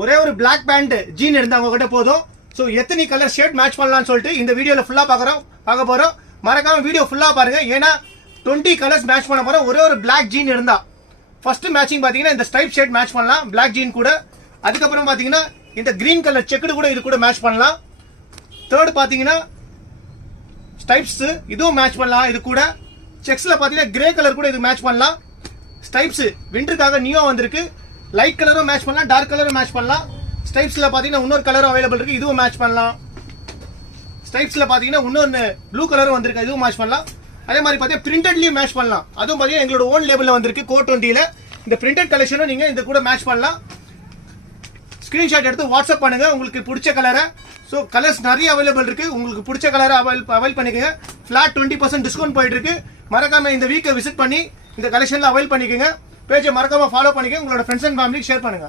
ஒரே ஒரு black pant gene இருந்தா உங்ககிட்ட போதும். ஸோ எத்தனை கலர் ஷேட் மேட்ச் பண்ணலாம்னு சொல்லிட்டு இந்த வீடியோல ஃபுல்லா பார்க்க போறோம். மறக்காம வீடியோ ஃபுல்லா பாருங்க. ஏன்னா 20 கலர்ஸ் மேட்ச் பண்ண போறோம். ஒரே ஒரு பிளாக் ஜீன் இருந்தா ஃபர்ஸ்ட் மேட்சிங் பாத்தீங்கன்னா இந்த ஸ்ட்ரைப் ஷேட் மேட்ச் பண்ணலாம் பிளாக் ஜீன் கூட. அதுக்கப்புறம் பாத்தீங்கன்னா இந்த கிரீன் கலர் செக்குடு கூட இது கூட மேட்ச் பண்ணலாம். தேர்ட் பாத்தீங்கன்னா ஸ்ட்ரைப்ஸ் இதுவும் மேட்ச் பண்ணலாம். இது கூட செக்ஸ்ல பாத்தீங்கன்னா கிரே கலர் கூட இது மேட்ச் பண்ணலாம். ஸ்ட்ரைப்ஸ் விண்டருக்காக நியூவா வந்திருக்கு. லைட் கலரும் மேட்ச் பண்ணலாம், டார்க் கலரும் மேட்ச் பண்ணலாம். ஸ்ட்ரைப்ஸ்ல பாத்தீங்கன்னா இன்னொரு கலரும் அவைலபிள் இருக்கு, இதுவும் மேட்ச் பண்ணலாம். ஸ்ட்ரைப்ஸ்ல பாத்தீங்கன்னா இன்னொரு ப்ளூ கலரும் வந்திருக்கு, இதுவும் மேட்ச் பண்ணலாம். அதே மாதிரி பாத்தீங்கன்னா பிரிண்டட்லயும் மேட்ச் பண்ணலாம். அதுவும் பாத்தீங்கன்னா எங்களோட ஓன் லேபிள்ல வந்திருக்கு கோட் 20ல. இந்த பிரிண்டட் கலெக்ஷனும் நீங்க இந்த கூட மேட்ச் பண்ணலாம். ஸ்கிரீன்ஷாட் எடுத்து வாட்ஸ்அப் பண்ணுங்க உங்களுக்கு பிடிச்ச கலரை. ஸோ கலர்ஸ் நிறைய அவைலபிள் இருக்கு. உங்களுக்கு பிடிச்ச கலரை அவைல் பண்ணிக்கோங்க. ஃபிளாட் 20% டிஸ்கவுண்ட் போயிட்டு இருக்கு. மறக்காம இந்த வீக்கை விசிட் பண்ணி இந்த கலெக்ஷன்ல அவைல் பண்ணிக்கோங்க. பேஜை மறக்காம ஃபாலோ பண்ணிக்கோங்க. உங்களோட ஃப்ரெண்ட்ஸ் அண்ட் ஃபேமிலிக்கு ஷேர் பண்ணுங்க.